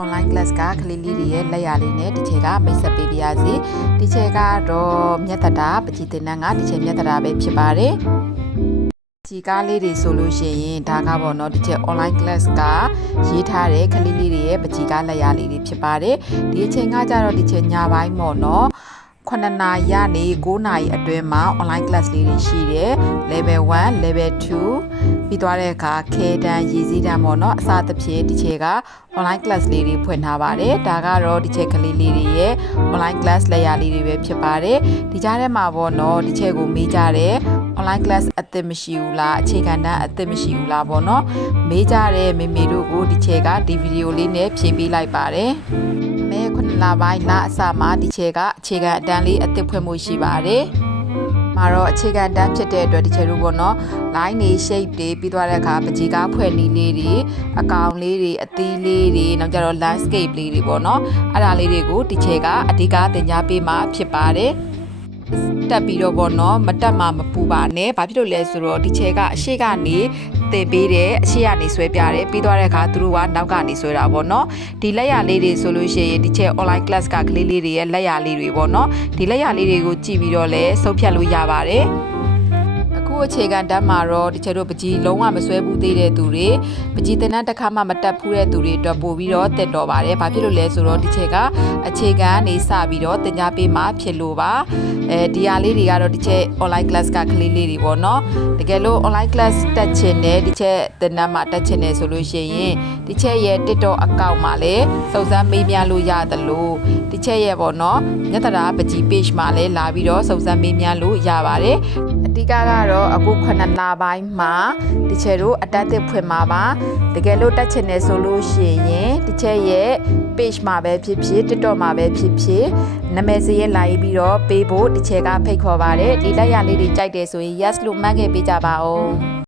online class ကကလေးလေးတွေရဲ့လက်ရာလေးနဲ့ဒီချက်ကမိတ်ဆက်ပေးပါရစေဒီချက်ကတော့မြတ်တတာပကြီးတင်နန်းကဒီချက်မြတ်တတာပဲဖြစ်ပါတယ်ဒီကားလေးတွေဆိုလို့ရှိရင်ဒါကပေါ့နော်ဒီချက် online class ကရေးထားတဲ့ကလေးလေးတွေရဲ့ပကြီးကားလက်ရာလေးတွေဖြစ်ပါတယ်ဒီအချိန်ကကြတော့ဒီချက်ညပိုင်းပေါ့နော်9နာရီကနေ9နာရီအတွင်းမှာ online class လေးတွေရှိတယ် level 1 level 2ပြီးသွားတဲ့အခါခေတန်းရည်စည်းတန်းပေါ့နော်အစသဖြင့်ဒီချက်က online class လေးတွေဖွင့်ထားပါတယ်ဒါကတော့ဒီချက်ကလေးလေးတွေရဲ့ online class လက်ရာလေးတွေပဲဖြစ်ပါတယ်ဒီကြားထဲမှာပေါ့နော်ဒီချက်ကိုမေးကြတယ် online class အသစ်မရှိဘူးလားအခြေခံတန်းအသစ်မရှိဘူးလားပေါ့နော်မေးကြတဲ့မေမေတို့ကိုဒီချက်ကဒီဗီဒီယိုလေးနဲ့ဖြည့်ပေးလိုက်ပါတယ်မဲ9လပိုင်းလအစမှာဒီချက်ကအခြေခံအတန်းလေးအသစ်ဖွင့်မှုရှိပါတယ်မှာတော့အခြေခံတန်းဖြစ်တဲ့အတွက်ဒီချက်တို့ပေါ့နော် line တွေ shape တွေပြီးသွားတဲ့အခါပကြီးကားဖွဲ့နည်းလေးတွေအကောင်လေးတွေအသီးလေးတွေနောက်ကြတော့ landscape လေးတွေပေါ့နော်အဲ့ဒါလေးတွေကိုဒီချက်ကအဓိကသင်ကြားပေးမှာဖြစ်ပါတယ်တက်ပြီးတော့ပေါ့နော်မတက်မှမပူပါနဲ့ဘာဖြစ်လို့လဲဆိုတော့ဒီချဲကအရှိကနေတင်ပေးတယ်အရှိကနေဆွဲပြတယ်ပြီးသွားတဲ့အခါသူတို့ကနောက်ကနေဆွဲတာပေါ့နော်ဒီလက်ရလေးတွေဆိုလို့ရှိရင်ဒီချဲ online class ကကလေးလေးတွေရဲ့လက်ရလေးတွေပေါ့နော်ဒီလက်ရလေးတွေကိုကြည့်ပြီးတော့လဲစုပ်ဖြတ်လို့ရပါတယ်အခုအခြေခံတန်းမှာတော့ဒီချက်တို့ပကြီးလုံးဝမဆွဲဘူးသေးတဲ့သူတွေပကြီးတင်တန်းတစ်ခါမှမတက်ဘူးတဲ့သူတွေအတွက်ပို့ပြီးတော့တက်တော့ပါတယ်ဘာဖြစ်လို့လဲဆိုတော့ဒီချက်ကအခြေခံကနေစပြီးတော့သင်ကြားပေးမှဖြစ်လို့ပါဒီဟာလေးတွေကတော့ဒီချက် online class ကကလေးလေးတွေပေါ့နော်တကယ်လို့ online class တက်ချင်တယ်ဒီချက်တင်တန်းမှာတက်ချင်တယ်ဆိုလို့ရှိရင်ဒီချက်ရဲ့ TikTok account မှာလည်းစုံစမ်းမေးမြန်းလို့ရတယ်လို့ဒီချက်ရဲ့ပေါ့နော်မြတ်တရာပကြီး page မှာလည်းလာပြီးတော့စုံစမ်းမေးမြန်းလို့ရပါတယ်အဓိကကတော့အခု9လပိုင်းမှာဒီချက်တို့အတက်တစ်ဖွင့်မှာပါတကယ်လို့တက်ချင်တယ်ဆိုလို့ရှိရင်ဒီချက်ရဲ့ page မှာပဲဖြစ်ဖြစ် TikTok မှာပဲဖြစ်ဖြစ်နာမည်စရဲလာပြီးတော့ပေးဖို့ဒီချက်ကဖိတ်ခေါ်ပါတယ်ဒီလက်ရလေးတွေကြိုက်တယ်ဆိုရင် yes လို့မှတ်ခဲ့ပေးကြပါဦး